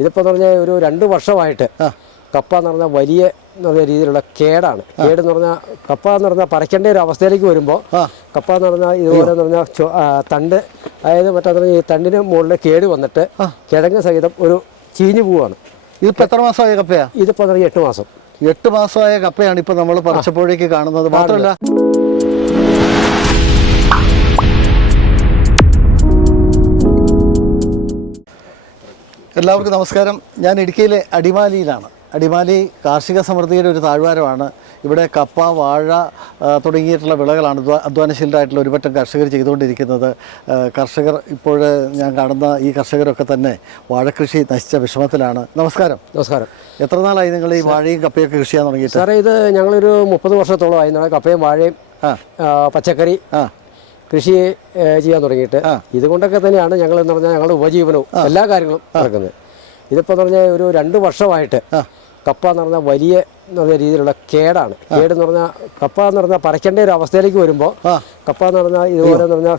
ഇതിപ്പോൾ പറഞ്ഞാൽ ഒരു രണ്ട് വർഷമായിട്ട് കപ്പ എന്ന് പറഞ്ഞാൽ വലിയ എന്ന് പറഞ്ഞ രീതിയിലുള്ള കേടാണ്. കേട് എന്ന് പറഞ്ഞാൽ കപ്പ എന്ന് പറഞ്ഞാൽ പറിക്കേണ്ട ഒരു അവസ്ഥയിലേക്ക് വരുമ്പോൾ കപ്പ എന്ന് പറഞ്ഞാൽ ഇതുപോലെ എന്ന് പറഞ്ഞാൽ തണ്ട് അതായത് മറ്റേ ഈ തണ്ടിന് മുകളിൽ കേട് വന്നിട്ട് കിഴങ്ങ് സഹിതം ഒരു ചീഞ്ഞു പോവാണ്. ഇതിപ്പോ എത്ര മാസമായ കപ്പയാണ് ഇതിപ്പോൾ പറഞ്ഞാൽ എട്ട് മാസം. എട്ട് മാസമായ കപ്പയാണ് ഇപ്പോൾ നമ്മൾ പറിച്ചപ്പോഴേക്ക് കാണുന്നത്. മാത്രമല്ല എല്ലാവർക്കും നമസ്കാരം. ഞാൻ ഇടുക്കിയിലെ അടിമാലിയിലാണ്. അടിമാലി കാർഷിക സമൃദ്ധിയുടെ ഒരു താഴ്വാരമാണ്. ഇവിടെ കപ്പ വാഴ തുടങ്ങിയിട്ടുള്ള വിളകളാണ് അധ്വാ- അധ്വാനശീലരായിട്ടുള്ള ഒരുപറ്റം കർഷകർ ചെയ്തുകൊണ്ടിരിക്കുന്നത്. കർഷകർ ഇപ്പോൾ ഞാൻ കാണുന്ന ഈ കർഷകരൊക്കെ തന്നെ വാഴക്കൃഷി നശിച്ച വിഷമത്തിലാണ്. നമസ്കാരം. നമസ്കാരം. എത്ര നാളായി നിങ്ങൾ ഈ വാഴയും കപ്പയൊക്കെ കൃഷി ചെയ്യാൻ തുടങ്ങിയിട്ട്? സാറേ ഇത് ഞങ്ങളൊരു മുപ്പത് വർഷത്തോളമായി. കപ്പയും വാഴയും പച്ചക്കറി കൃഷി ചെയ്യാൻ തുടങ്ങിയിട്ട് ഇതുകൊണ്ടൊക്കെ തന്നെയാണ് ഞങ്ങൾ എന്ന് പറഞ്ഞാൽ ഞങ്ങളുടെ ഉപജീവനവും എല്ലാ കാര്യങ്ങളും നടക്കുന്നത്. ഇതിപ്പോൾ എന്ന് പറഞ്ഞാൽ ഒരു രണ്ട് വർഷമായിട്ട് കപ്പ എന്ന് പറഞ്ഞാൽ വലിയ രീതിയിലുള്ള കേടാണ്. കേട് എന്ന് പറഞ്ഞാൽ കപ്പ എന്ന് പറഞ്ഞാൽ പറിക്കേണ്ട ഒരു അവസ്ഥയിലേക്ക് വരുമ്പോൾ കപ്പ എന്ന് പറഞ്ഞാൽ ഇതുപോലെ എന്ന് പറഞ്ഞാൽ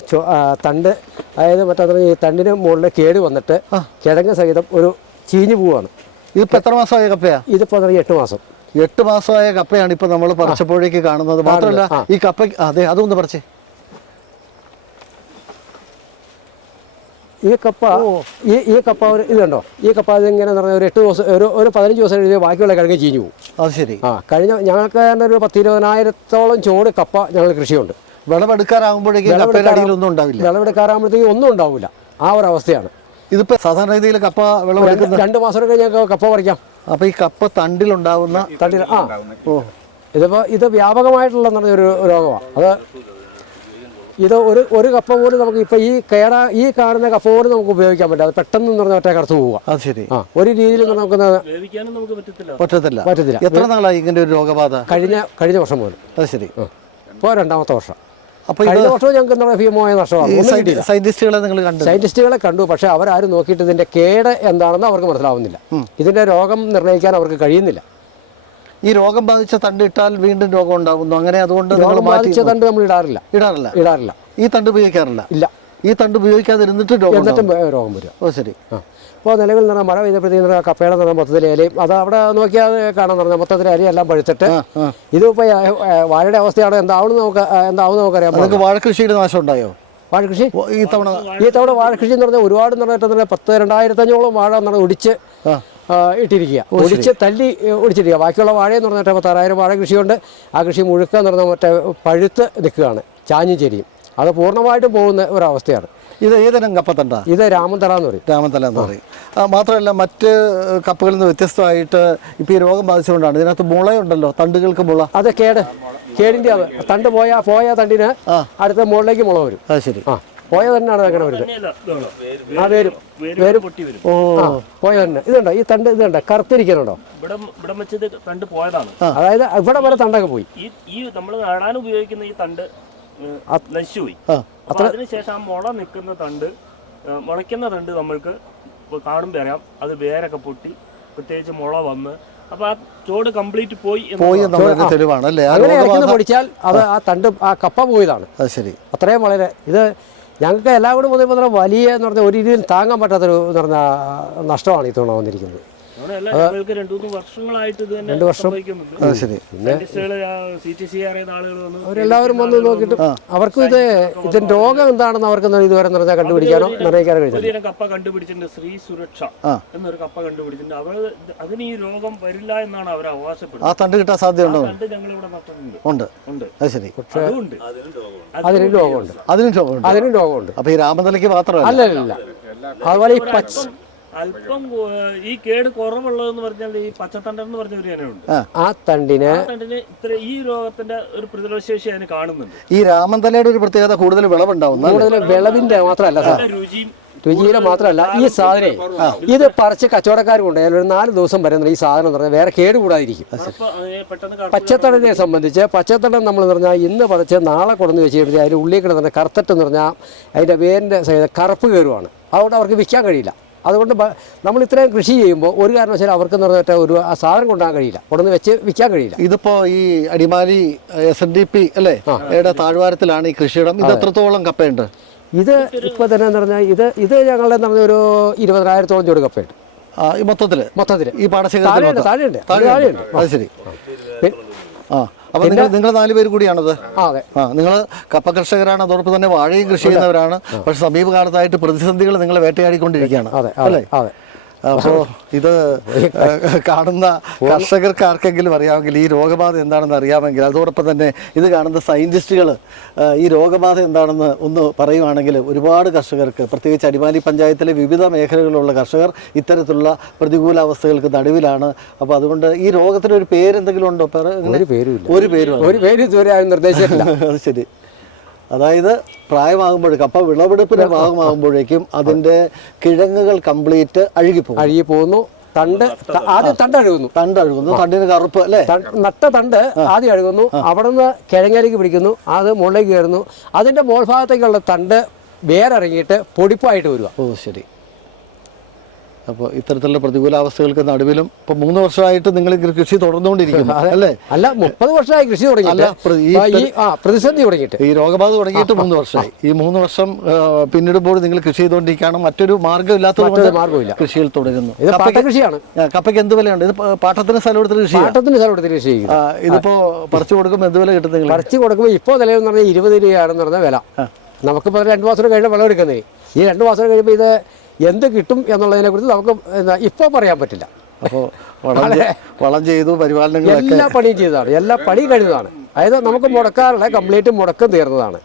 തണ്ട് അതായത് മറ്റേ ഈ തണ്ടിന് മുകളിൽ കേട് വന്നിട്ട് കിഴങ്ങ് സഹിതം ഒരു ചീഞ്ഞു പോവാണ്. ഇതിപ്പോൾ എത്ര മാസമായ കപ്പയാ? ഇതിപ്പോൾ പറഞ്ഞാൽ എട്ട് മാസം. എട്ട് മാസമായ കപ്പയാണ് ഇപ്പൊ നമ്മൾ പറിച്ചപ്പോഴേക്ക് കാണുന്നത്. മാത്രമല്ല ഈ കപ്പ അതെ അതൊന്ന് പറിച്ചേ. ഈ കപ്പ ഈ ഈ കപ്പ ഒരു ഇത് കണ്ടോ ഈ കപ്പ ഇതിങ്ങനെ പറഞ്ഞാൽ ഒരു എട്ട് ദിവസം ഒരു ഒരു പതിനഞ്ച് ദിവസം കഴിഞ്ഞ് ബാക്കിയുള്ള കിഴങ്ങ് ചീഞ്ഞു പോകും. അത് ശരി. ആ കഴിഞ്ഞ ഞങ്ങൾക്ക് തന്നെ ഒരു പത്ത് ഇരുപതിനായിരത്തോളം ചോട് കപ്പ ഞങ്ങൾ കൃഷിയുണ്ട്. വിളവെടുക്കാറാകുമ്പോഴേക്കും ഉണ്ടാവില്ല. വിളവെടുക്കാറാകുമ്പോഴത്തേക്കും ഒന്നും ഉണ്ടാവില്ല. ആ ഒരു അവസ്ഥയാണ്. ഇതിപ്പോ സാധാരണ രീതിയിൽ കപ്പ വിളവെടുക്കുന്ന രണ്ട് മാസം കഴിഞ്ഞ് ഞങ്ങൾക്ക് കപ്പ പറിക്കാം. അപ്പൊ ഈ കപ്പ തണ്ടിലുണ്ടാവുന്ന തണ്ടിൽ ആ. ഓ. ഇതിപ്പോൾ ഇത് വ്യാപകമായിട്ടുള്ള ഒരു രോഗമാണ് അത് ഇത് ഒരു ഒരു കപ്പ പോലും നമുക്ക് ഇപ്പൊ ഈ കേടാ ഈ കാണുന്ന കപ്പ പോലും നമുക്ക് ഉപയോഗിക്കാൻ പറ്റില്ല. അത് പെട്ടെന്ന് പറഞ്ഞ പറഞ്ഞാൽ ഒറ്റ കടത്ത് പോവുക. അത് ശരി. ആ ഒരു രീതിയിൽ നമുക്ക് പറ്റത്തില്ല. പറ്റത്തില്ല. എത്ര നാളായി ഇങ്ങനെ ഒരു രോഗബാധ? കഴിഞ്ഞ കഴിഞ്ഞ വർഷം പോലും. അത് ശരി. ഇപ്പോൾ രണ്ടാമത്തെ വർഷം. അപ്പോൾ ഇത് കഴിഞ്ഞ വർഷവും ഞങ്ങൾക്ക് ഭീമമായ നഷ്ടമാണ്. സയന്റിസ്റ്റുകളെ നിങ്ങൾ കണ്ടു? സയന്റിസ്റ്റുകളെ കണ്ടു പക്ഷെ അവരാരും നോക്കിയിട്ട് ഇതിന്റെ കേട് എന്താണെന്ന് അവർക്ക് മനസ്സിലാവുന്നില്ല. ഇതിന്റെ രോഗം നിർണയിക്കാൻ അവർക്ക് കഴിയുന്നില്ല. ഈ രോഗം ബാധിച്ച തണ്ട് ഇട്ടാൽ വീണ്ടും രോഗം ഉണ്ടാകുന്നു അങ്ങനെ അതുകൊണ്ട് നമ്മൾ രോഗം ബാധിച്ച തണ്ട് നമ്മൾ ഇടാറില്ല. ഇടാറില്ല. ഇടാറില്ല. ഈ തണ്ട് ഉപയോഗിക്കാറില്ല? ഇല്ല. ഈ തണ്ട് ഉപയോഗിക്കാതിരുന്നിട്ട് രോഗം എന്നിട്ടും രോഗം വരിക. ഓ ശരി. അപ്പോൾ ഇപ്പോൾ നിലവിൽ നിന്ന് മഴ പെയ്തപ്പോഴത്തേക്കും കപ്പയുടെ നിറഞ്ഞ മൊത്തത്തിൽ ഇലയും അത് അവിടെ നോക്കിയാൽ കാണാൻ പറഞ്ഞാൽ മൊത്തത്തിൽ ഇലയെല്ലാം പഴുത്തിട്ട്. ഇതിപ്പോൾ വാഴയുടെ അവസ്ഥയാണ്? എന്താവും നമുക്ക് എന്താവും നമുക്കറിയാം നിങ്ങൾക്ക് വാഴക്കൃഷിയുടെ നാശം ഉണ്ടായോ വാഴ കൃഷി ഈ തവണ ഈ തവണ വാഴ കൃഷി എന്ന് പറഞ്ഞാൽ ഒരുപാട് എന്ന് പറഞ്ഞാൽ പത്ത് രണ്ടായിരത്തഞ്ഞോളം വാഴ എന്ന് പറഞ്ഞാൽ ഒടിച്ച് ഇട്ടിരിക്കുക. ഒടിച്ച് തല്ലി ഒടിച്ചിരിക്കുക. ബാക്കിയുള്ള വാഴയെന്ന് പറഞ്ഞിട്ട് പത്താറായിരം വാഴ കൃഷിയുണ്ട്. ആ കൃഷി മുഴുക്ക എന്ന് പറഞ്ഞാൽ മറ്റേ പഴുത്ത് നിൽക്കുകയാണ്. ചാഞ്ഞും ചെരിയും. അത് പൂർണമായിട്ടും പോകുന്ന ഒരവസ്ഥയാണ്. ഇത് ഏതിനും കപ്പത്തണ്ട? ഇത് രാമന്തറ എന്ന് പറയും. രാമന്തല എന്ന് പറയും. മാത്രമല്ല മറ്റ് കപ്പകളിൽ നിന്ന് വ്യത്യസ്തമായിട്ട് ഇപ്പോൾ ഈ രോഗം ബാധിച്ചുകൊണ്ടാണ്. ഇതിനകത്ത് മുളയുണ്ടല്ലോ തണ്ടുകൾക്ക് മുള. അത് കേട്. കേടിന്റെ അത്. തണ്ട് പോയാൽ പോയാൽ തണ്ടിന് അടുത്ത മുകളിലേക്ക് മുള വരും. അത് ശരി. ആ. പോയ തന്നെയാണ് അങ്ങനെ വരുന്നത്? ആ വേരും വേര്. പൊട്ടി വരും. ഓ പോയ തന്നെ. ഇതുണ്ടോ? ഈ തണ്ട് ഇതുണ്ടോ? കറുത്തിരിക്കണുണ്ടോ? ഇവിടെ വെച്ചത് തണ്ട് പോയതാണ്. അതായത് ഇവിടെ വരെ തണ്ടൊക്കെ പോയി. ഈ നമ്മൾ നടാൻ ഉപയോഗിക്കുന്ന ഈ തണ്ട് നശിച്ചുപോയി. അതിനുശേഷം ആ മുള നിൽക്കുന്ന തണ്ട് മുളയ്ക്കുന്ന തണ്ട് നമ്മൾക്ക് കാണുമ്പോൾ അറിയാം. അത് വേരൊക്കെ പൊട്ടി പ്രത്യേകിച്ച് മുള വന്ന്. അപ്പൊ ആ ചോട് കംപ്ലീറ്റ് പോയി പോയി തെളിവാണ് അല്ലേ? അങ്ങനെ പൊടിച്ചാൽ അത് ആ തണ്ട് ആ കപ്പ പോയതാണ്. അത് ശരി. അത്രയും വളരെ ഇത് ഞങ്ങൾക്ക് എല്ലാം കൂടി മുതൽ വലിയ എന്ന് പറഞ്ഞാൽ ഒരു രീതിയിൽ താങ്ങാൻ പറ്റാത്തൊരു എന്ന് പറഞ്ഞാൽ നഷ്ടമാണ് ഈ തവണ വന്നിരിക്കുന്നത്. രണ്ടു വർഷം. ശരി. അവരെല്ലാവരും വന്ന് നോക്കിയിട്ട് അവർക്കും ഇത് ഇതിന്റെ രോഗം എന്താണെന്ന് അവർക്ക് ഇതുവരെ നിറഞ്ഞാൽ കണ്ടുപിടിക്കാനോ നിർണയിക്കാനോ കഴിഞ്ഞു കപ്പ കണ്ടുപിടിച്ചിട്ടുണ്ട് സ്ത്രീ സുരക്ഷ ആ. എന്നൊരു കപ്പ കണ്ടുപിടിച്ചിട്ടുണ്ട്. അവർ അതിന് ഈ രോഗം വരില്ല എന്നാണ് അവർ ആ തണ്ട് കിട്ടാൻ സാധ്യതയുണ്ടോ? ഉണ്ട്. ഉണ്ട്. അത് ശരി. പക്ഷേ അതിനും രോഗമുണ്ട്. അതിനും രോഗമുണ്ട്. അതിനും രോഗമുണ്ട്. അപ്പൊ ഈ രാമതലയ്ക്ക് മാത്രമല്ല. അല്ല. അതുപോലെ ഈ പച്ച അല്പം ഈ കേട് കുറവുള്ളതെന്ന് പറഞ്ഞാൽ ഈ പച്ചത്തണ്ടൻ എന്ന് പറഞ്ഞ ഒരു ഇനമുണ്ട്. ആ. തണ്ടിന് ആ തണ്ടിന് ഇത്ര ഈ രോഗത്തിന്റെ ഒരു പ്രതിരോധശേഷി അതിന് കാണുന്നുണ്ട്. ഈ രാമന്തലയുടെ ഒരു പ്രത്യേകത കൂടുതൽ വിളവുണ്ടാവും കൂടുതൽ വിളവിന്റെ മാത്രമല്ല സാർ. രുചിയും രുചിയിലെ മാത്രമല്ല ഈ സാധനം ഇത് പറിച്ച് കച്ചവടക്കാർ കൊണ്ടുപോയാൽ ഒരു നാല് ദിവസം വരെ ഈ സാധനം എന്ന് പറഞ്ഞാൽ വേറെ കേട് കൂടാതിരിക്കും. പച്ചത്തടനെ സംബന്ധിച്ച് പച്ചത്തടം നമ്മൾ പറഞ്ഞാൽ ഇന്ന് പറിച്ച് നാളെ കൊണ്ടുവന്ന് വെച്ച് കഴിഞ്ഞാൽ അതിന് ഉള്ളിൽ കിടന്ന കറുത്തട്ട് എന്ന് പറഞ്ഞാൽ അതിന്റെ വേരിന്റെ കറുപ്പ് കയറുവാണ്. അതുകൊണ്ട് അവർക്ക് വിൽക്കാൻ കഴിയില്ല. അതുകൊണ്ട് നമ്മൾ ഇത്രയും കൃഷി ചെയ്യുമ്പോൾ ഒരു കാരണവശാലും അവർക്ക് പറഞ്ഞിട്ട് ഒരു ആ സാധനം കൊണ്ടുപോകാൻ കഴിയില്ല. കൊണ്ടുവന്ന് വെച്ച് വിൽക്കാൻ കഴിയില്ല. ഇതിപ്പോ ഈ Adimali S N D P അല്ലേ? താഴ്വാരത്തിലാണ് ഈ കൃഷിയിടം. ഇത് എത്രത്തോളം കപ്പയുണ്ട്? ഇത് ഇപ്പോൾ തന്നെ എന്ന് പറഞ്ഞാൽ ഇത് ഇത് ഞങ്ങളുടെ എന്ന് പറഞ്ഞാൽ ഒരു ഇരുപതിനായിരത്തോളം ചൂട് കപ്പയുണ്ട്. മൊത്തത്തിൽ മൊത്തത്തിൽ ഈ പാടശേഖരം? താഴെയുണ്ട് താഴെയുണ്ട്. താഴെയുണ്ട്. അത് ശരി. ആ. അപ്പോൾ നിങ്ങൾ നിങ്ങൾ നാല് പേര് കൂടിയാണത്? അതെ. ആ നിങ്ങൾ കപ്പ കർഷകരാണ് അതോടൊപ്പം തന്നെ വാഴയും കൃഷി ചെയ്യുന്നവരാണ്. പക്ഷെ സമീപകാലത്തായിട്ട് പ്രതിസന്ധികൾ നിങ്ങൾ വേട്ടയാടിക്കൊണ്ടിരിക്കുകയാണ്. അതെ അതെ അതെ. അപ്പോൾ ഇത് കാണുന്ന കർഷകർക്ക് ആർക്കെങ്കിലും അറിയാമെങ്കിൽ ഈ രോഗബാധ എന്താണെന്ന് അറിയാമെങ്കിൽ അതോടൊപ്പം തന്നെ ഇത് കാണുന്ന സയന്റിസ്റ്റുകൾ ഈ രോഗബാധ എന്താണെന്ന് ഒന്ന് പറയുവാണെങ്കിൽ ഒരുപാട് കർഷകർക്ക് പ്രത്യേകിച്ച് അടിമാലി പഞ്ചായത്തിലെ വിവിധ മേഖലകളിലുള്ള കർഷകർ ഇത്തരത്തിലുള്ള പ്രതികൂല അവസ്ഥകൾക്ക് നടുവിലാണ്. അപ്പോൾ അതുകൊണ്ട് ഈ രോഗത്തിന് ഒരു പേരെന്തെങ്കിലും ഉണ്ടോ? ഒരു പേരും ഒരു പേരും ഒരു പേര് ഇതുവരെ നിർദ്ദേശിച്ചിട്ടില്ല. അത് ശരി. അതായത് പ്രായമാകുമ്പോൾ കപ്പ വിളവെടുപ്പിന്റെ ഭാഗമാകുമ്പോഴേക്കും അതിന്റെ കിഴങ്ങുകൾ കംപ്ലീറ്റ് അഴുകിപ്പോകും. അഴുകി പോകുന്നു. തണ്ട് ആദ്യം തണ്ട് അഴുകുന്നു. തണ്ട് അഴുകുന്നു. തണ്ടിന് കറുപ്പ് അല്ലേ? നട്ട തണ്ട് ആദ്യം അഴുകുന്നു. അവിടെ നിന്ന് കിഴങ്ങലേക്ക് പിടിക്കുന്നു. അത് മുകളിലേക്ക് കയറുന്നു. അതിന്റെ മോൾഭാഗത്തേക്കുള്ള തണ്ട് വേറിറങ്ങിയിട്ട് പൊടിപ്പായിട്ട് വരിക. ഓ ശരി. അപ്പോൾ ഇത്തരത്തിലുള്ള പ്രതികൂലാവസ്ഥകൾക്ക് നടുവിലും ഇപ്പൊ മൂന്ന് വർഷമായിട്ട് നിങ്ങൾ കൃഷി തുടർന്നുകൊണ്ടിരിക്കുന്നു അല്ലേ? അല്ല മുപ്പത് വർഷമായി കൃഷി തുടങ്ങി പ്രതിസന്ധി തുടങ്ങിയിട്ട്. ഈ രോഗബാധ തുടങ്ങിയിട്ട് മൂന്ന് വർഷമായി. ഈ മൂന്ന് വർഷം പിന്നിടുമ്പോൾ നിങ്ങൾ കൃഷി ചെയ്തുകൊണ്ടിരിക്കുകയാണ്. മറ്റൊരു മാർഗമില്ലാത്ത മാർഗമില്ല കൃഷിയിൽ തുടരുന്നു. ഇത് കപ്പയ്ക്ക് എന്ത് വിലയുണ്ട്? ഇത് പാട്ടത്തിന് സ്ഥലം എടുത്തിട്ട് കൃഷി പാട്ടത്തിന് സ്ഥലം എടുത്ത് കൃഷി ഇതിപ്പോ പറിച്ചു കൊടുക്കുമ്പോൾ എന്ത് വില കിട്ടും നിങ്ങൾ പറിച്ചു കൊടുക്കുമ്പോൾ ഇപ്പോൾ നിലവിൽ പറഞ്ഞാൽ ഇരുപത് രൂപയാണെന്ന് പറഞ്ഞ വില. നമുക്കിപ്പോൾ രണ്ട് മാസം കഴിഞ്ഞ കഴിഞ്ഞാൽ വിളം എടുക്കുന്നത് ഈ രണ്ട് മാസം കഴിയുമ്പോൾ ഇത് എന്ത് കിട്ടും എന്നുള്ളതിനെ കുറിച്ച് നമുക്ക് ഇപ്പോൾ പറയാൻ പറ്റില്ല. അപ്പോൾ വളം ചെയ്തു പരിപാലനങ്ങൾ എല്ലാ പണിയും ചെയ്തതാണ്. എല്ലാ പണിയും കഴിഞ്ഞതാണ്. അതായത് നമുക്ക് മുടക്കാറുള്ള കംപ്ലീറ്റ് മുടക്കം തീർന്നതാണ്.